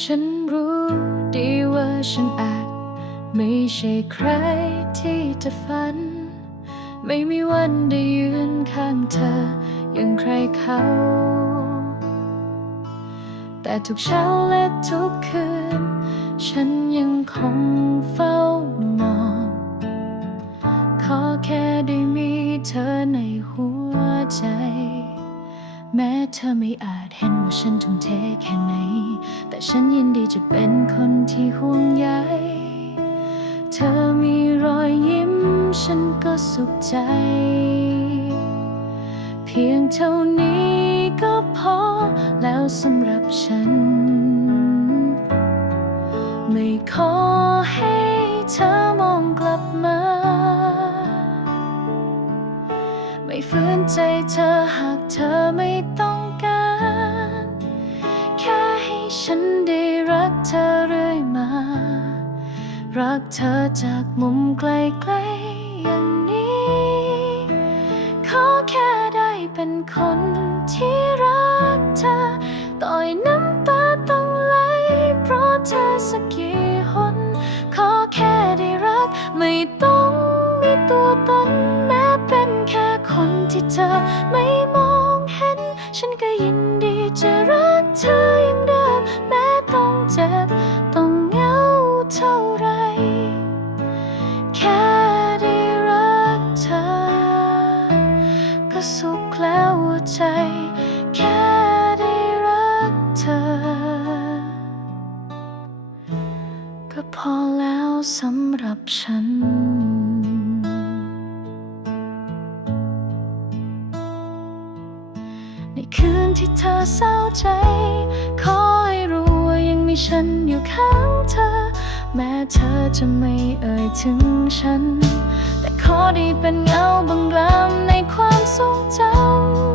ฉันรู้ดีว่าฉันอาจ ไม่ใช่ใครที่จะฝัน ไม่มีวันได้ยืนข้างเธอ อย่างใครเขา แต่ทุกเช้าและทุกคืน ฉันยังคงเฝ้ามอง ขอแค่ได้มีเธอในหัวใจ แม้เธอไม่อาจเห็นว่าฉันทุ่มเทแค่ไหน แต่ฉันยินดีจะเป็นคนที่ห่วงใย เธอมีรอยยิ้มฉันก็สุขใจ เพียงเท่านี้ก็พอแล้วสำหรับฉัน ไม่ขอให้เธอมองกลับมา ไม่ฝืนใจเธอหากเธอไม่ต้องการ แค่ให้ฉันได้รักเธอเรื่อยมา รักเธอจากมุมไกลๆอย่างนี้ ขอแค่ได้เป็นคนที่รักเธอ ต่อยน้ำตาต้องไหลเพราะเธอสัก ฉันก็ยินดีจะรักเธออย่างเดิมแม้ต้องเจ็บ ต้องเหงาเท่าไร แค่ได้รักเธอ ก็สุขแล้วหัวใจ แค่ได้รักเธอ ก็พอแล้วสำหรับฉัน คืนที่เธอเศร้าใจ ขอให้รู้ว่ายังมีฉันอยู่ข้างเธอ แม้เธอจะไม่เอ่ยถึงฉัน แต่ขอได้เป็นเงาบางลำในความทรงจำ